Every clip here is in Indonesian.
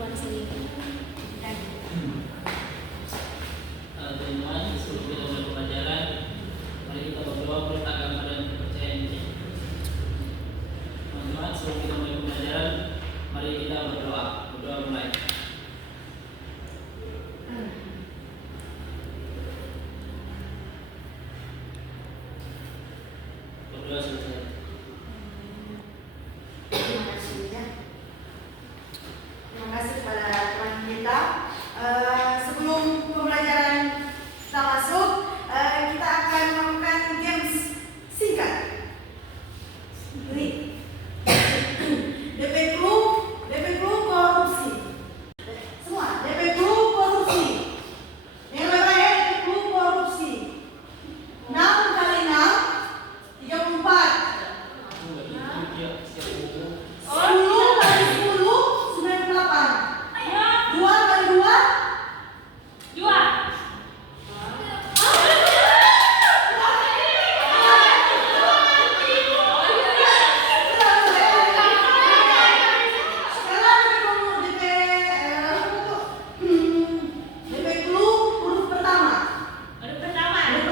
Tuhan sendiri. Teman-teman, sebelum kita mulai pelajaran, mari kita berdoa menurut agama dan kepercayaan kita. Teman-teman, sebelum kita mulai pelajaran, mari kita berdoa. Berdoa mulai. Berdoa selesai. Terima kasih ya. Terima kasih kepada Tuhan kita. Sebelum pembelajaran kita masuk, kita akan melakukan games singkat. Ini DP Clue korupsi. Semua DP Clue korupsi. Yang lebar ya, DP Clue korupsi. 6 kali 6 34. 10 kali 10 98. 2 kali 2 sekarang DP Clue huruf pertama. Huruf pertama. Huruf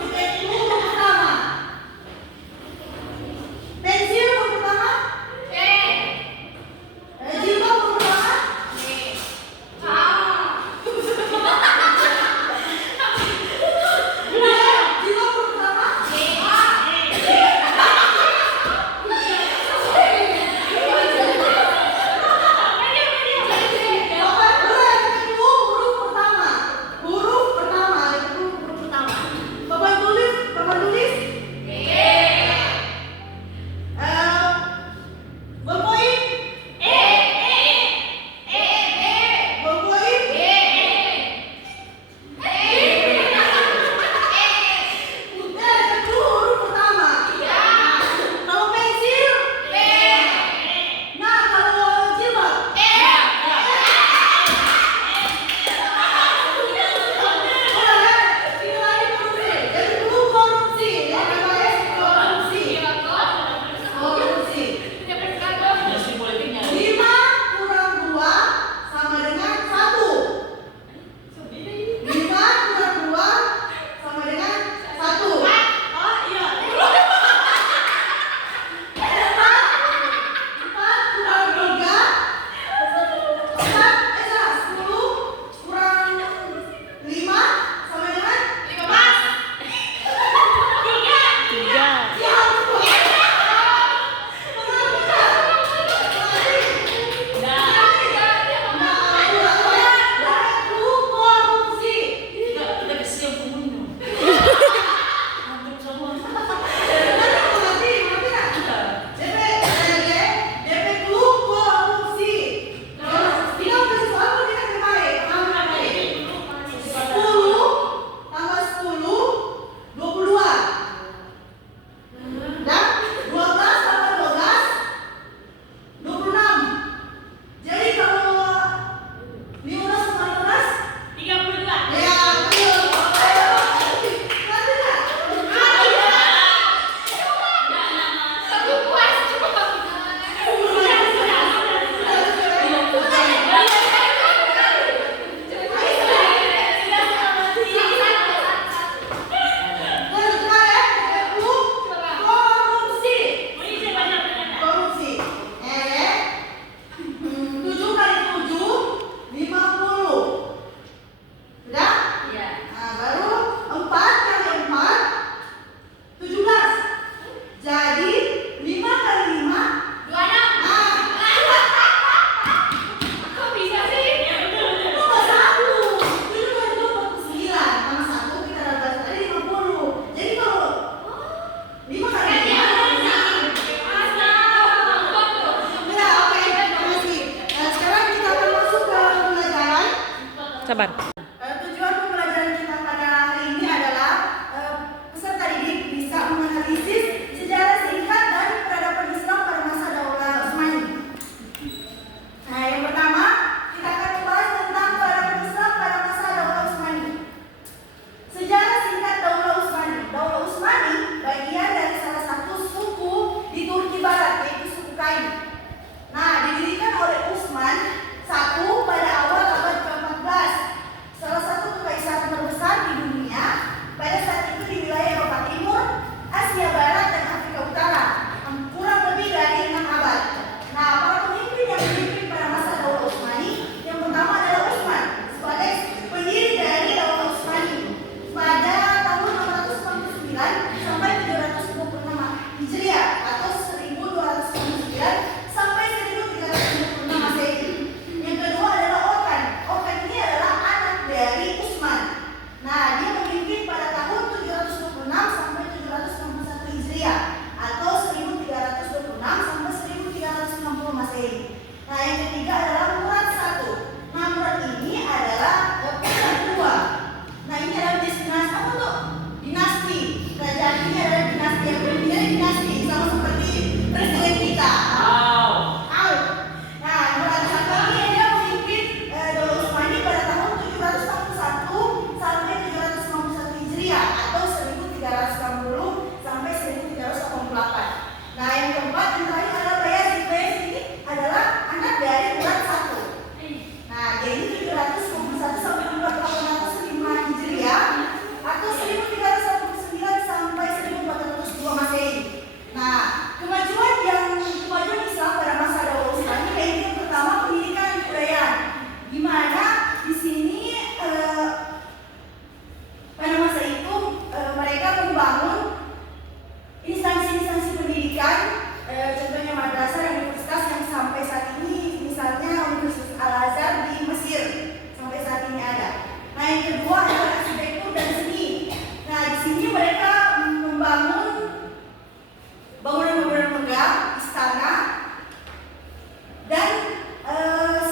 DP Clue huruf pertama. Pensil huruf pertama. Jilbab huruf pertama. Jilbab huruf pertama. Huruf pertama. Bapak tulis. Berpoin. Berpoin. Udah, itu huruf pertama. Kalau pensil, nah kalau jilbab, korupsi. Dinasti politiknya. 5 kurang 2 sama dengan 1. 5 kurang 2 sama dengan 1. 4 kurang 3 10 kurang 5 sama dengan korupsi. Kita kasih yang pembunuh. Mantap semua. DP Clue korupsi. Kita kasih soal kita terbaik. 10 tambah 10 22. Dan 12 tambah 12 26. Jadi kalau 15 tambah 15 ya, betul. Nanti nggak? Korupsi. 7 kali 7 50. Udah? Nah, baru 4 kali 4 17. Jadi 5 kali 5 kok nggak 1? 7 kali 2 49 tambah 1 kita dapat tadi 50. Jadi kalau 5 kali 5 ya, oke, terima kasih. Nah, sekarang kita akan masuk ke pembelajaran. Sabar. Tujuan pembelajaran kita pada hari ini adalah peserta didik bisa menganalisis sejarah singkat dari peradaban Islam pada masa Daulah Utsmani. Nah, yang pertama kita akan membahas tentang peradaban Islam pada masa Daulah Utsmani. Sejarah singkat Daulah Utsmani. Daulah Utsmani bagian dari salah satu suku di Turki Barat, yaitu suku Kain. Nah, yang ketiga adalah Murad 1. Nah, Murad ini adalah putra kedua. Nah, ini adalah dinasti apa tuh? Dinasti. Kerajaan ini adalah dinasti yang berbeda, dinasti sama seperti presiden kita. Nah, Murad 1 ini dia memimpin Daulah Utsmani pada tahun 741 sampai 751 Hijriah atau 1360 sampai 1388. Nah, yang keempat yang terakhir adalah Bayezid. Bayezid ini adalah anak dari Murad 1. Nah, jadi 751 sampai 805 Hijriah atau 1389 sampai 1402 Masehi. Nah, kemajuan Islam pada masa Daulah Utsmani yaitu yang pertama pendidikan dan kebudayaan, di mana di sini pada masa itu mereka membangun instansi-instansi pendidikan, contohnya madrasah dan universitas yang sampai saat ini, misalnya Universitas Al-Azhar di Mesir sampai saat ini ada. Nah, yang kedua adalah arsitektur dan seni. Nah, di sini mereka membangun bangunan-bangunan megah, istana, dan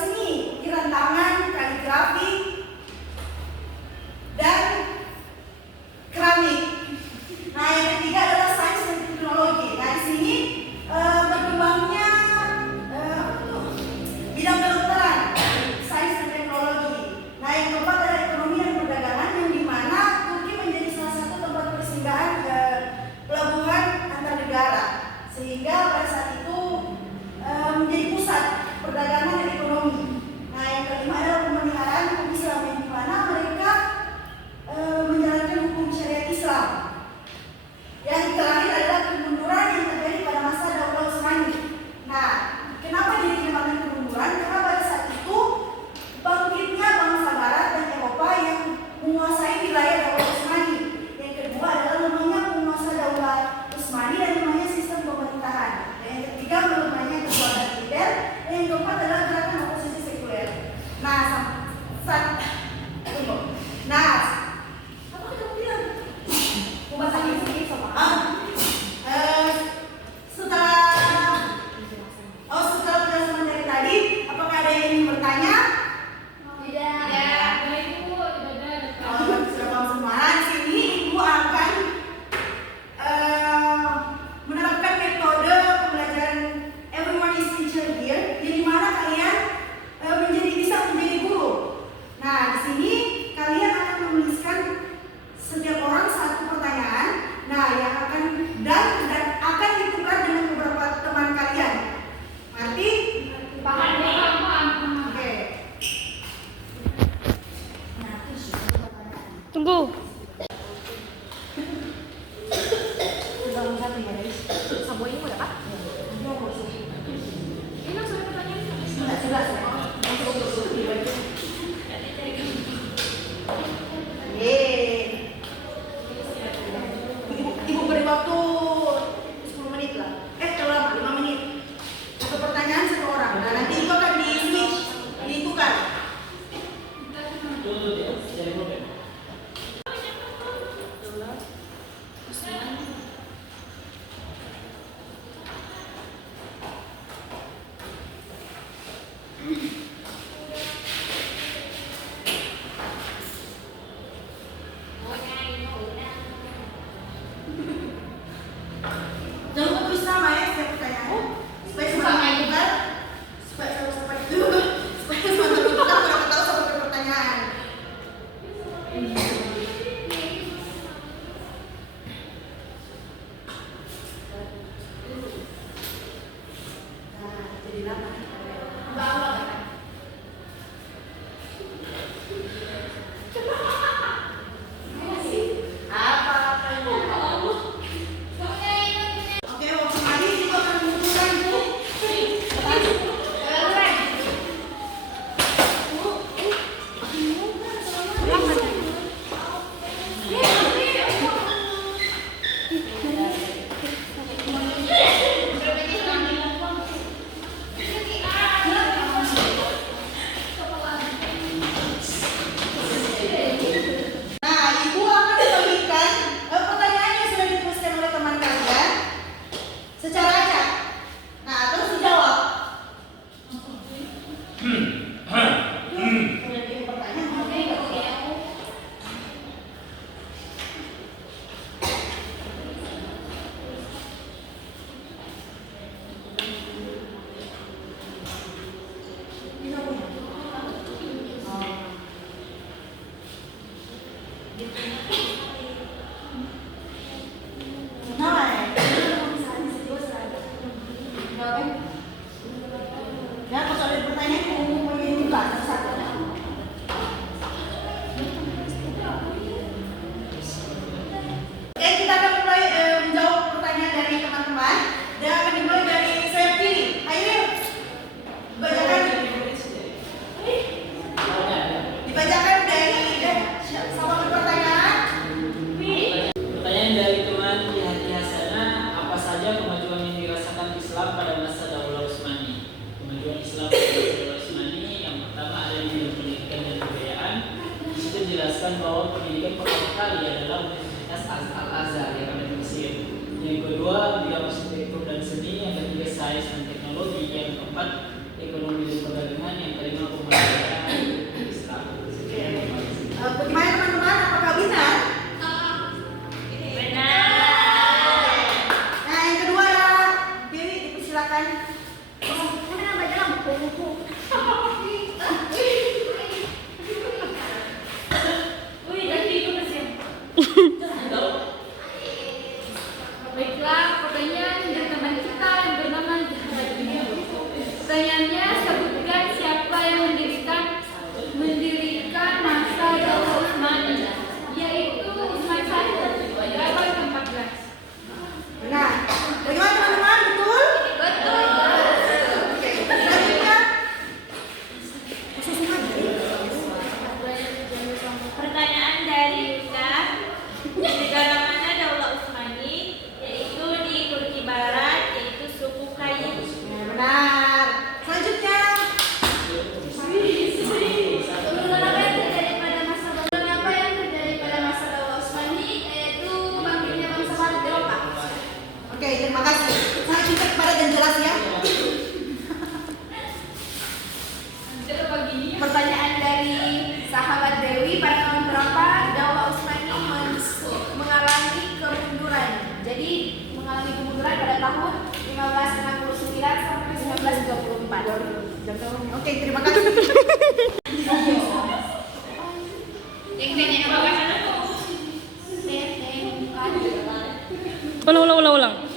seni, ukiran tangan, kaligrafi, dan keramik. Nah, yang ketiga adalah sains dan teknologi. Nah, di sini berkembangnya bidang kedokteran, sains dan teknologi. Nah, yang keempat adalah ekonomi dan perdagangan, yang dimana Turki menjadi salah satu tempat persinggahan pelabuhan antar negara, sehingga pada saat itu menjadi pusat perdagangan dan ekonomi. Nah, yang kelima adalah pemeliharaan hukum Islam, yang dimana mereka menjalankan hukum syariat Islam. Yang terakhir adalah kemunduran yang terjadi pada masa Daulah Utsmani. Nah, kenapa dinamakan kemunduran? Karena pada saat itu bangkitnya bangsa Barat dan Eropa yang menguasai wilayah Daulah Utsmani. Yang kedua adalah lemahnya penguasa Daulah Utsmani dan lemahnya sistem pemerintahan. Dan yang ketiga melemahnya kekuatan militer. Dan yang keempat adalah gerakan oposisi sekuler. Nah, apa kamu bilang? Pembahasan ini sama. Setelah penjelasan dari tadi, apakah ada yang ingin bertanya? Tidak. Sudah paham semua. Nah, di sini Ibu akan menerapkan metode pembelajaran everyone is teacher here, di mana kalian bisa menjadi guru. Nah, di sini kalian akan menuliskan setiap orang satu pertanyaan. Nah, yang akan dan akan ditukar dengan beberapa teman kalian. Ngerti? Paham. Oke. Tunggu. Sambo ini mau dapat? Ini langsung pertanyaan. Ibu beri waktu 10 menit lah. Kalau 5 menit. Satu pertanyaan satu orang. Nah, nanti itu akan di switch, ditukar. Jangan lupa tulis nama ya setiap pertanyaan. Supaya semangat tukar. Supaya semangat tukar kalau tahu sampai pertanyaan. Nah, jadi lama. keempat ekonomi dan perdagangan, yang kelima pembelajaran Islam. Bagaimana teman-teman? Apakah benar? Benar. Nah, yang kedua ya, Dewi, dipersilakan. Mana baca dalam buku-buku. Wih, nanti itu masih. Baiklah, pertanyaan dari teman kita yang bernama Jahadia. Pertanyaannya, sebutkan siapa yang mendirikan masa Daulah Utsmani, yaitu Utsman I pada abad ke-14. Benar. Bagaimana teman-teman? Betul? Betul. Oke. Selanjutnya. Pertanyaan dari Yuda, di negara mana Daulah Utsmani, yaitu di Turki Barat, yaitu suku Kayu. Benar. Selanjutnya. Apa yang terjadi pada masa Daulah Utsmani, yaitu bangkitnya bangsa Barat di Eropa. Oke, terima kasih. Sangat singkat, padat dan jelas ya. Pertanyaan dari sahabat Dewi, pada tahun berapa Daulah Utsmani mengalami kemunduran? Jadi mengalami kemunduran pada tahun 1569 sampai 1924. Oke, terima kasih. Yang tanya apa? Ulang.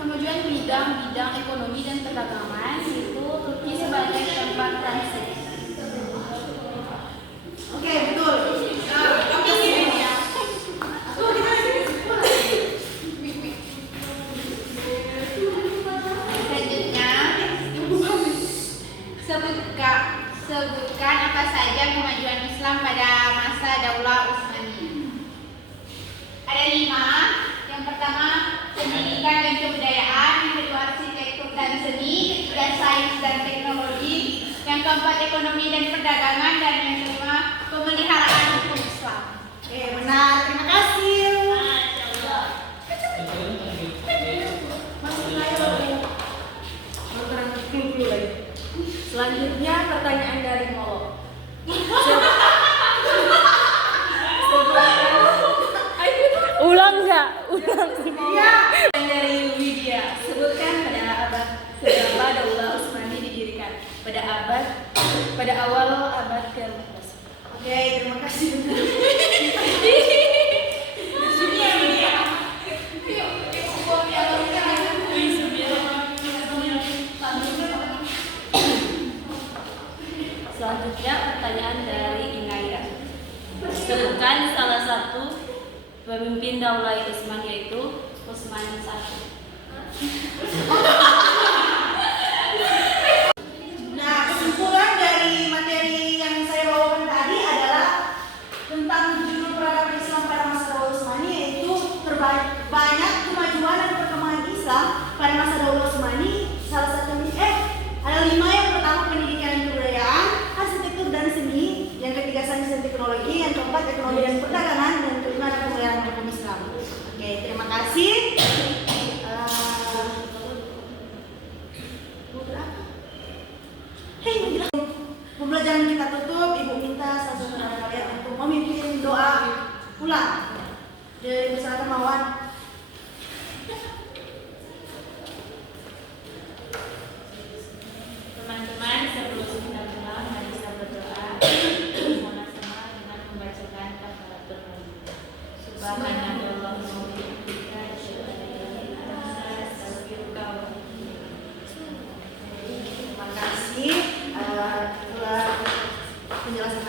Kemajuan bidang ekonomi dan perdagangan itu Turki sebagai tempat transit. Oke, betul. Selanjutnya, sebutkan apa saja kemajuan Islam pada masa Daulah Utsmani. Ada 5. Yang pertama, pendidikan dan kebudayaan. Yang kedua, arsitektur dan seni. Ketiga, sains dan teknologi. Yang keempat, ekonomi dan perdagangan. Dan yang kelima, pemeliharaan hukum Islam. Oke, benar. Terima kasih. Selanjutnya pertanyaan dari Molo. Ulang nggak? Ulang. Dari Widya, sebutkan pada abad keberapa Daulah Utsmani didirikan? Pada awal abad ke-14. Oke, terima kasih. Selanjutnya pertanyaan dari Inaya. Sebutkan salah satu pemimpin Daulah Utsmani, yaitu Utsman I. Nah, kesimpulan dari materi yang saya bawakan tadi adalah tentang judul peradaban Islam pada masa Daulah Utsmani, yaitu banyak kemajuan dan perkembangan Islam pada masa Daulah Utsmani. Salah satunya ada 5. Yang pertama, pendidikan dan kebudayaan, arsitektur dan seni. Yang ketiga, sains dan teknologi. Yang keempat, ekonomi dan perdagangan. Dan kelima, ada pemeliharaan hukum Islam. Oke, terima kasih. Pembelajaran kita tutup. Ibu minta salah satu dari kalian untuk memimpin doa pulang. Dari misalkan Mawar. Teman-teman, sebelum kita pulang, mari kita berdoa sama-sama dengan membacakan kafaratul majid. Subhanallah wa bihamdihi, asyhadu an la ilaha illa anta, astaghfiruka wa atubu ilaik. Terima kasih. Itulah penjelasan